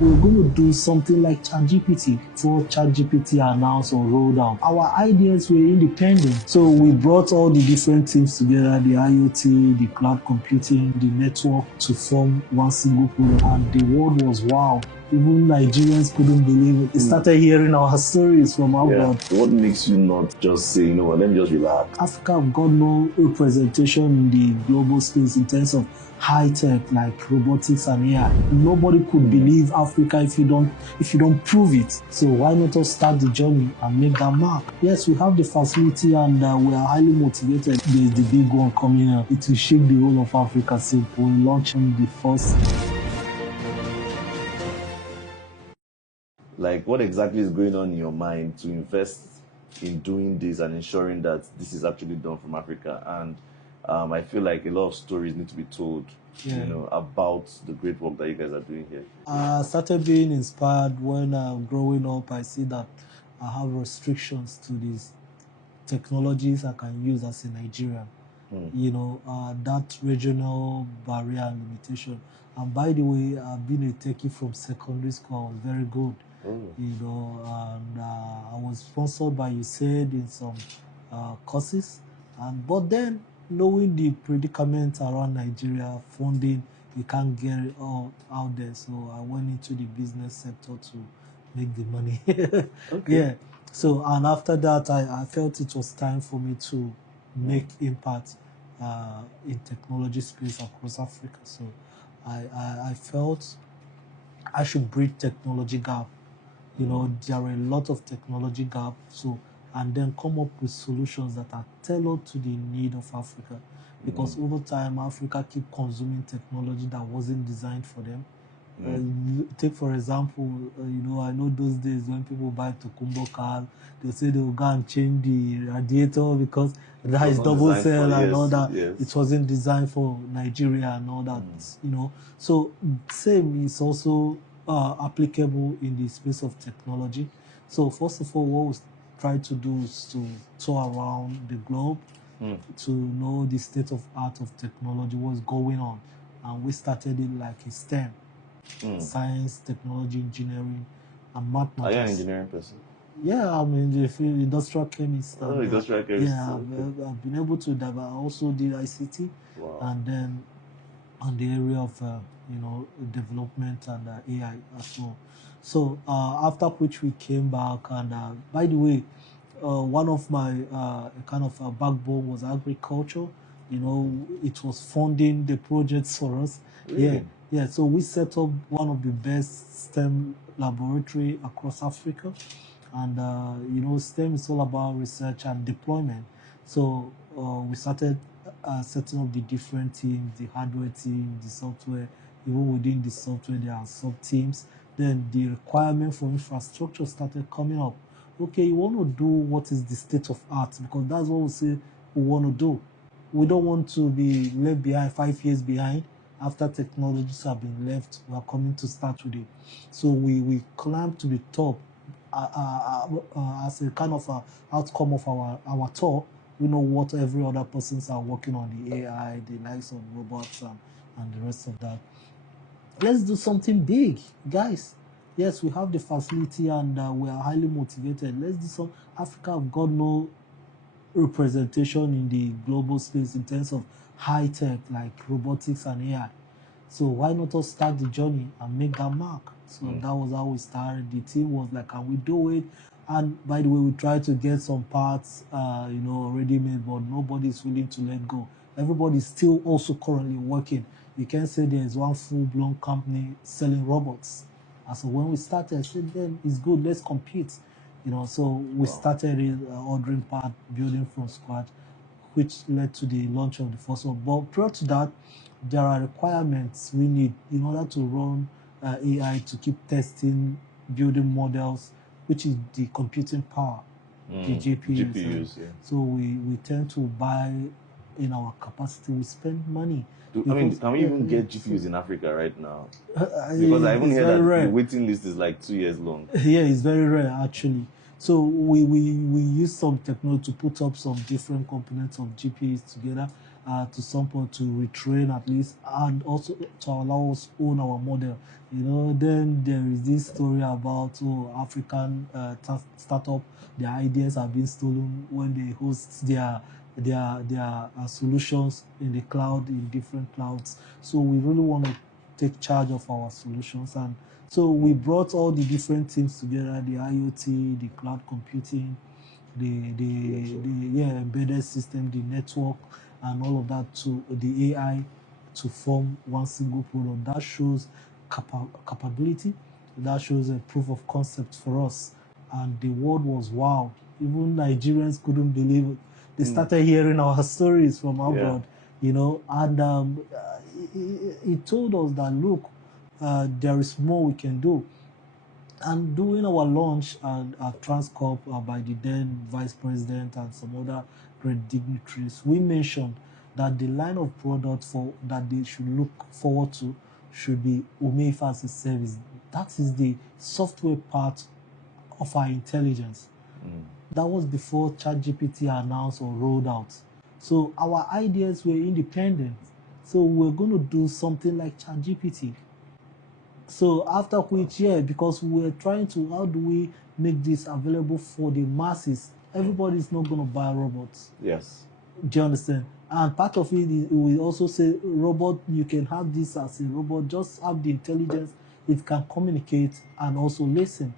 We're going to do something like ChatGPT. Before ChatGPT announced or rolled out, our ideas were independent. So we brought all the different teams together, the IoT, the cloud computing, the network, to form one single product. And the world was wow. Even Nigerians couldn't believe it. They started hearing our stories from abroad. What makes you not just say, let me just relax? Africa have got no representation in the global space in terms of high tech like robotics and AI. Nobody could believe Africa if you don't prove it. So why not us start the journey and make that mark? Yes, we have the facility and we are highly motivated. There's the big one coming up. It will shake the whole of Africa. So we're launching the first. Like, what exactly is going on in your mind to invest in doing this and ensuring that this is actually done from Africa? And I feel like a lot of stories need to be told, about the great work that you guys are doing here. I started being inspired when growing up. I see that I have restrictions to these technologies I can use as a Nigerian. That regional barrier and limitation. And by the way, I've been a techie from secondary school. I was very good. And I was sponsored by USAID in some courses. But then, knowing the predicament around Nigeria, funding, you can't get it all out there. So I went into the business sector to make the money. Okay. Yeah. So, and after that, I felt it was time for me to make impact in technology space across Africa. So I felt I should bridge technology gap. There are a lot of technology gaps. So, and then come up with solutions that are tailored to the need of Africa. Because over time, Africa keep consuming technology that wasn't designed for them. Take for example, I know those days when people buy Tokumbo cars, they say they will go and change the radiator because that is double cell and all that. Yes. It wasn't designed for Nigeria and all that, So same is also applicable in the space of technology. So first of all, what we try to do is to tour around the globe to know the state of art of technology, what's going on. And we started it like a STEM. Science, technology, engineering, and mathematics. Are you an engineering person? Yeah, I'm in the field, industrial chemist. Industrial chemist. Yeah, I've been able to develop. I also did ICT, and then on the area of development and AI as well. So after which we came back, and by the way, one of my kind of backbone was agriculture. It was funding the projects for us. Really? Yeah. So we set up one of the best STEM laboratory across Africa, and STEM is all about research and deployment. So we started setting up the different teams, the hardware team, the software. Even within the software, there are sub teams. Then the requirement for infrastructure started coming up. Okay, you want to do what is the state of art, because that's what we say we want to do. We don't want to be left behind, 5 years behind. After technologies have been left, we are coming to start with it. So we climb to the top as a kind of outcome of our tour. We know what every other persons are working on, the AI, the likes of robots, and the rest of that. Let's do something big, guys. Yes, we have the facility and we are highly motivated. Let's do some. Africa have got no representation in the global space in terms of high tech like robotics and AI. So why not us start the journey and make that mark? So that was how we started. The team was like, can we do it? And by the way, we tried to get some parts, already made, but nobody's willing to let go. Everybody's still also currently working. You can't say there's one full-blown company selling robots. And so when we started, I said, then it's good, let's compete. So we started ordering part, building from scratch, which led to the launch of the first one. But prior to that, there are requirements we need in order to run AI, to keep testing, building models, which is the computing power, the GPUs. So we tend to buy in our capacity. We spend money. Can we even get GPUs in Africa right now? Because I even heard that the waiting list is like 2 years long. Yeah, it's very rare actually. So we use some technology to put up some different components of GPUs together, to some point to retrain at least, and also to allow us own our model. Then there is this story about African startup, their ideas are being stolen when they host their solutions in the cloud, in different clouds. So we really want to take charge of our solutions, and so we brought all the different teams together: the IoT, the cloud computing, the embedded system, the network, and all of that, to the AI, to form one single product. That shows capability. That shows a proof of concept for us, and the world was wow. Even Nigerians couldn't believe it. They started hearing our stories from abroad, and it told us that, look, there is more we can do. And during our launch at Transcorp by the then Vice President and some other great dignitaries, we mentioned that the line of products that they should look forward to should be Umeifa as a service. That is the software part of our intelligence. That was before ChatGPT announced or rolled out. So our ideas were independent. So we're going to do something like ChatGPT. So after which, because we're trying to, how do we make this available for the masses? Everybody's not going to buy robots. Yes. Do you understand? And part of it is, we also say, robot, you can have this as a robot, just have the intelligence, it can communicate and also listen.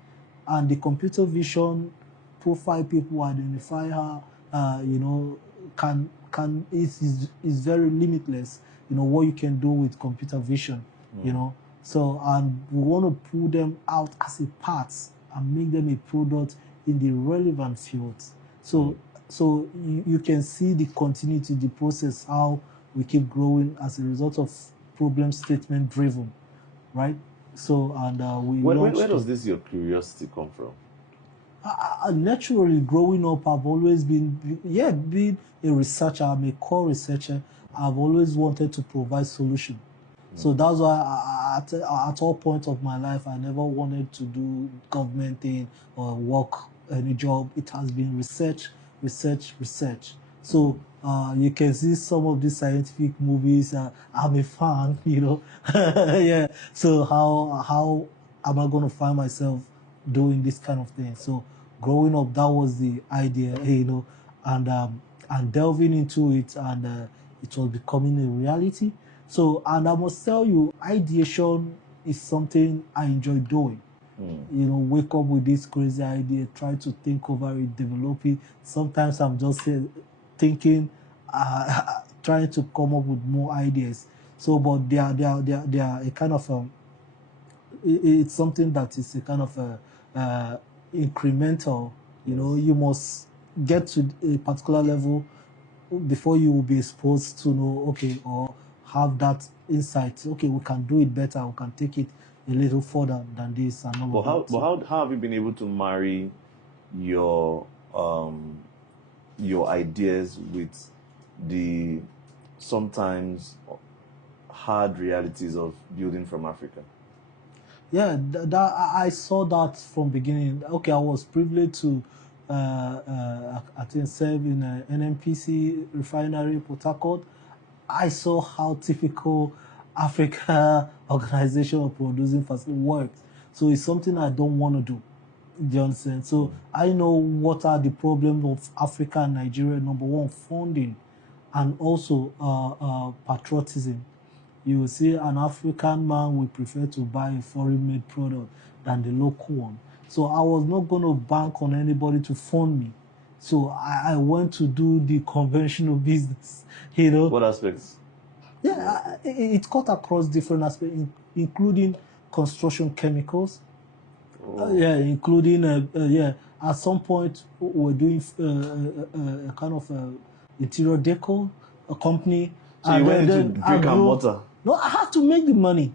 And the computer vision, profile people, identify her, is very limitless. What you can do with computer vision, So, and we want to pull them out as a part and make them a product in the relevant fields. So you can see the continuity, the process, how we keep growing as a result of problem statement driven, right? So, and we where does this your curiosity come from? Naturally, growing up, I've always been a researcher. I'm a core researcher. I've always wanted to provide solution. So that's why at all points of my life, I never wanted to do government thing or work any job. It has been research. So you can see some of these scientific movies. I'm a fan, yeah. So how am I going to find myself doing this kind of thing? So growing up, that was the idea, and delving into it, and it was becoming a reality. So, and I must tell you, ideation is something I enjoy doing. Wake up with this crazy idea, try to think over it, develop it. Sometimes I'm just thinking, trying to come up with more ideas. So, but they are a kind of it's something that is a kind of incremental. You must get to a particular level before you will be exposed to know, okay, or have that insight. Okay, we can do it better. We can take it a little further than this and all of that. But how have you been able to marry your ideas with the sometimes hard realities of building from Africa? Yeah, I saw that from beginning. Okay, I was privileged to I think serve in an NNPC refinery, Port Harcourt. I saw how typical Africa organization of producing facility works. So it's something I don't want to do. Do you understand? So I know what are the problems of Africa and Nigeria. Number one, funding, and also patriotism. You will see an African man will prefer to buy a foreign-made product than the local one. So I was not going to bank on anybody to fund me. So I went to do the conventional business, What aspects? Yeah, it cut across different aspects, including construction chemicals. Including, at some point we're doing a kind of interior decor, a company. So you went into brick and mortar? No, I had to make the money.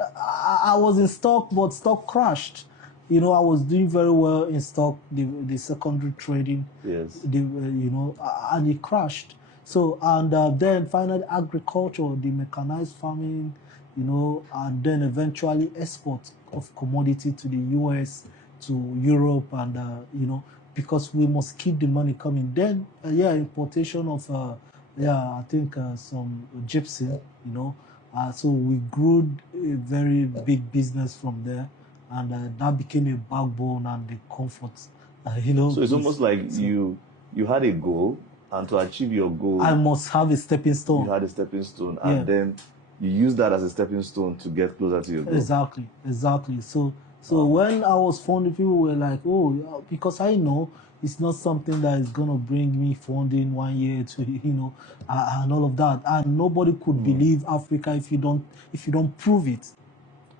I was in stock, but stock crashed. I was doing very well in stock, the secondary trading. Yes. And it crashed. So, and then finally agriculture, the mechanized farming, and then eventually export of commodity to the US, to Europe, and, because we must keep the money coming. Then, importation of I think some gypsy, you know. So we grew a very big business from there, and that became a backbone and the comfort, So it's piece. almost like So you had a goal, and to achieve your goal, I must have a stepping you stone. had a stepping stone, Yeah, and then you use that as a stepping stone to get closer to your goal. exactly. So Wow. when I was funding, people were like, "Oh, yeah," because I know it's not something that is gonna bring me funding 1 year to, and all of that. And nobody could believe Africa if you don't prove it.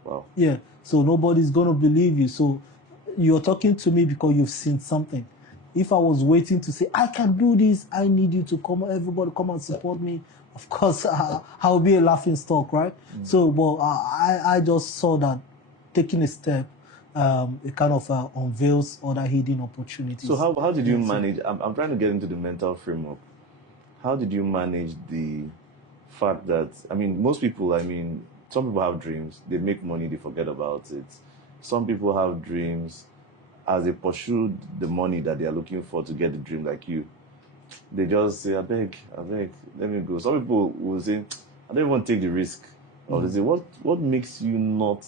Wow. Yeah. So nobody's gonna believe you. So you're talking to me because you've seen something. If I was waiting to say I can do this, I need you to come, everybody come and support me. Of course, I'll be a laughing stock, right? So, but I just saw that taking a step, it kind of unveils other hidden opportunities. So how did you Yeah, so manage? I'm trying to get into the mental framework. How did you manage the fact that, I mean, most people, I mean, some people have dreams, they make money, they forget about it. Some people have dreams, as they pursue the money that they are looking for to get the dream, like you, they just say, I beg, let me go. Some people will say, I don't even want to take the risk. Or they say, what makes you not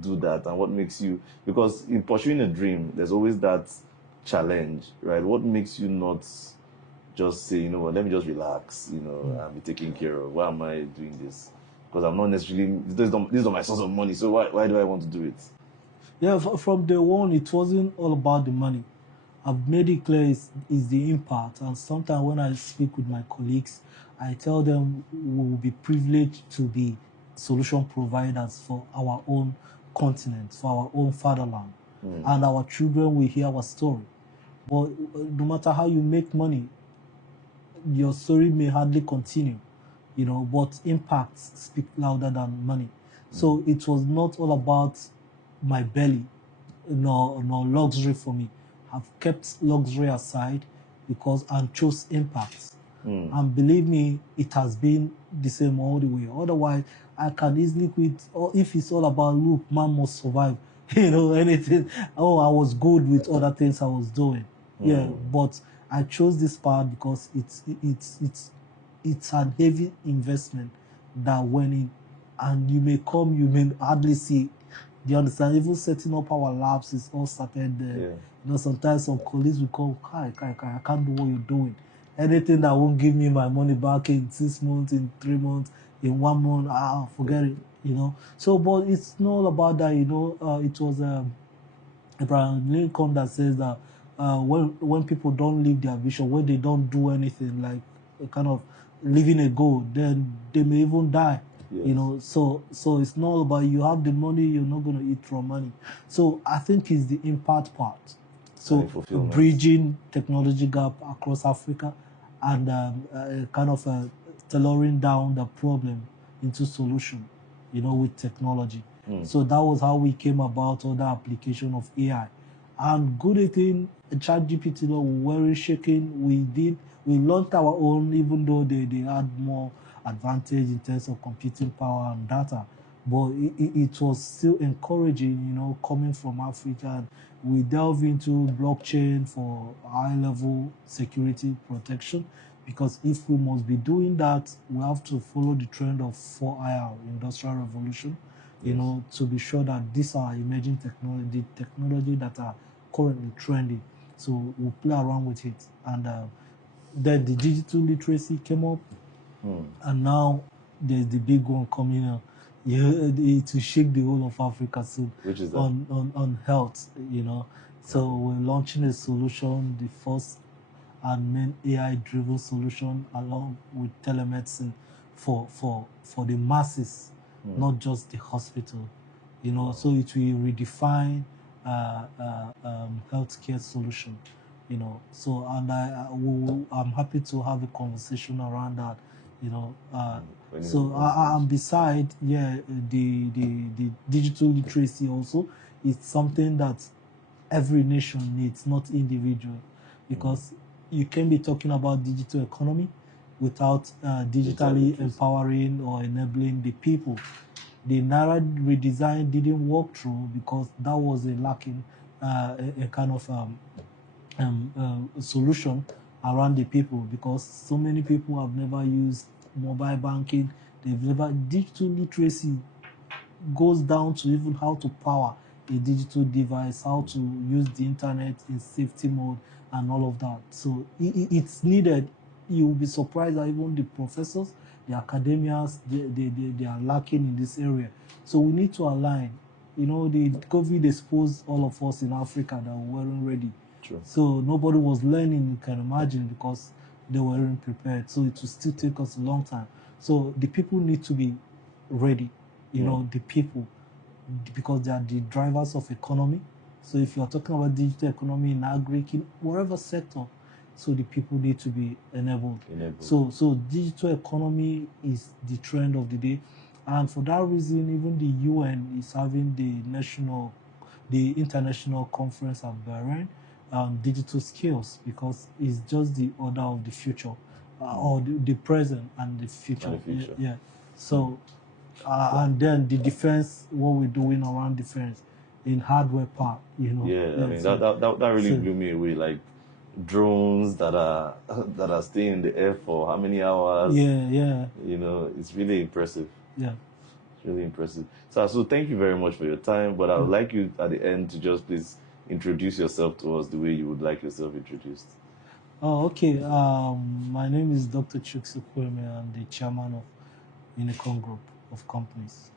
do that? And what makes you, because in pursuing a dream, there's always that challenge, right? What makes you not just say, you know what, let me just relax, and be taken care of? Why am I doing this? Because I'm not necessarily, this is not my source of money, so why do I want to do it? yeah, from day one, it wasn't all about the money. I've made it clear is the impact. And sometimes when I speak with my colleagues, I tell them we will be privileged to be solution providers for our own continent, for our own fatherland. And our children will hear our story. But no matter how you make money, your story may hardly continue, but impacts speak louder than money. So it was not all about my belly, nor luxury for me. I've kept luxury aside because and chose impacts. And believe me, it has been the same all the way. Otherwise, I can easily quit. Or if it's all about look, man must survive, anything. Oh, I was good with other things I was doing. Yeah, but I chose this path because it's an heavy investment that went in, and you may come, you may hardly see. Do you understand? Even setting up our labs is all started there. Yeah. Sometimes some colleagues will come, Kai, I can't do what you're doing. Anything that won't give me my money back in 6 months, in 3 months, in 1 month, forget it. So, but it's not all about that, it was Abraham Lincoln that says that when people don't live their vision, when they don't do anything, like kind of living a goal, then they may even die. Yes. So it's not about you have the money, you're not going to eat from money. So I think it's the impact part. And So the fulfillment. bridging technology gap across Africa, and kind of tailoring down the problem into solution, with technology. So that was how we came about other application of AI. And good thing, ChatGPT, we weren't shaking. We launched our own, even though they had more advantage in terms of computing power and data. But it was still encouraging, coming from Africa. We delve into blockchain for high-level security protection, because if we must be doing that, we have to follow the trend of 4IR, Industrial Revolution, to be sure that these are emerging technology that are currently trending. So we'll play around with it. And then the digital literacy came up, and now there's the big one coming up. Yeah, it will shake the whole of Africa soon. Which is that? On health. So we're launching a solution, the first and main AI-driven solution, along with telemedicine for the masses, not just the hospital. So it will redefine healthcare solution. So, and I'm happy to have a conversation around that. So and beside, the digital literacy also is something that every nation needs, not individual, because you can be talking about digital economy without digitally empowering or enabling the people. The Naira redesign didn't work through because that was a lacking, a kind of solution around the people, because so many people have never used mobile banking. They've never digital literacy goes down to even how to power a digital device, how to use the internet in safety mode, and all of that. So it's needed. You'll be surprised that even the professors, the academias, they are lacking in this area. So we need to align. You know, the COVID exposed all of us in Africa that we weren't ready. True. So nobody was learning, you can imagine, because they weren't prepared. So it will still take us a long time. So the people need to be ready, you know, the people, because they are the drivers of economy. So if you are talking about digital economy in agri, in whatever sector, so the people need to be enabled. So digital economy is the trend of the day, and for that reason, even the UN is having the international conference at Bahrain, digital skills, because it's just the order of the future, or the present and the future. And the future. Yeah. So, and then the defense, what we're doing around defense in hardware part, you know. Yeah, I mean that really blew me away. Like drones that are that are staying in the air for how many hours? Yeah. You know, it's really impressive. Yeah. It's really impressive. So thank you very much for your time. But I would like you at the end to just please introduce yourself to us the way you would like yourself introduced. Oh, okay. My name is Dr. Chuks Kweme. I'm the chairman of Unicon Group of companies.